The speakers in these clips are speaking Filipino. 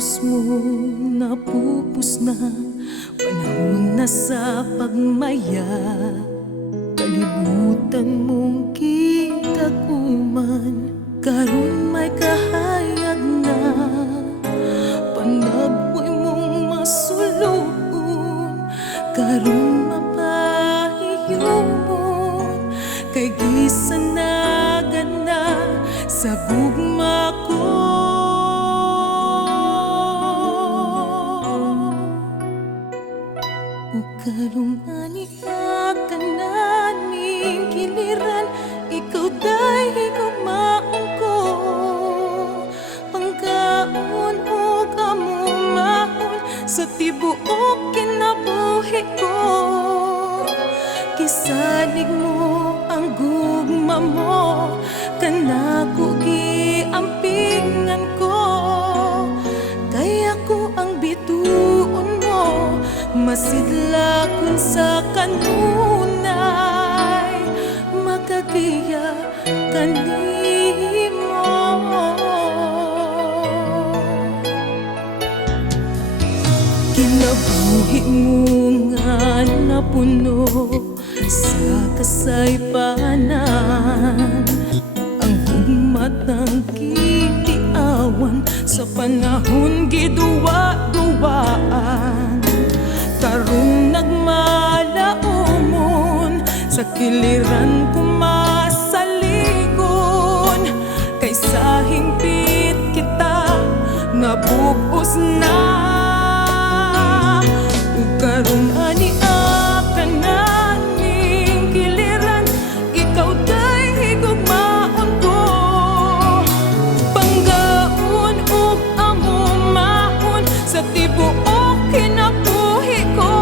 pusos mo napupos na, panahon na sa pagmaya. Kalibutan mong kitaguman, karon may kahayag na. Panagboy mong masulun, karon mapahiyumon. Kay gisanagan na sa gugma ko. Karong aniya ka na ning kiliran, ikaw day higugmaon ko. Pangkaon o kamumaon sa tibuok kinabuhi ko. Kisalig mo ang gugma mo, kanako giampingan ko. Kaya ko ang bituon mo, masidla kun sa kanunay, makagiya kanimo. Kinabuhi mo nga napuno sa kasaypanan, ang hugmatang kitiawan sa panahon giduwa-duwaan. Karong nagmalaumon sa kiliran kumasaligon, kay sa hingpit kita nga bugos na. Ug karong ania ka na ning kiliran, ikaw day higugmaon ko. Panggaon ug amumahon sa tibuok kinabuhi ko.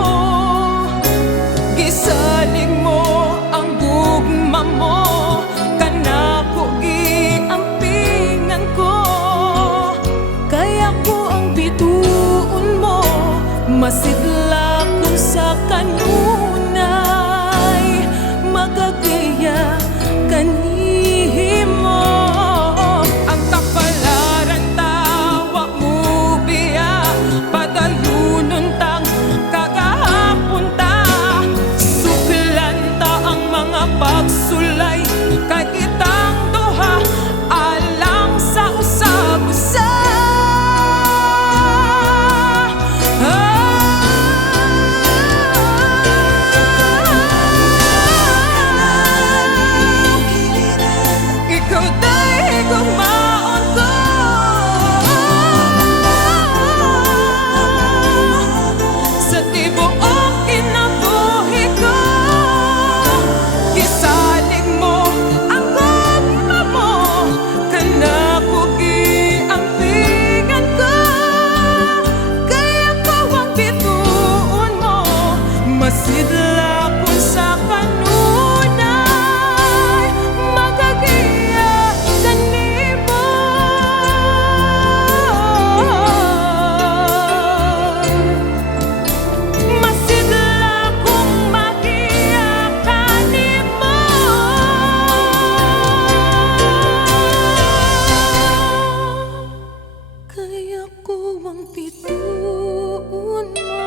Gisalig mo ang gugma mo, kanako giampingan ko. Kaya ko ang bituon mo, masidla ko sa kanunay, magagiya kanimo. Ang kapalaran tawa mo biya, padayunon tang kagahapon ta. Suklan ta ang mga pagsulay, kay kitang duha alang sa usab-usa. Ikaw day higugmaon ko. Sa tibuok kinabuhi ko. Gisalig mo ang gugma mo, kanako giampingan ko. Kaya ko ang bituon mo, masidla ko sa kanunay, magagiya kanimo. Masidla kong magiya kanimo. Kaya ko ang bituon mo.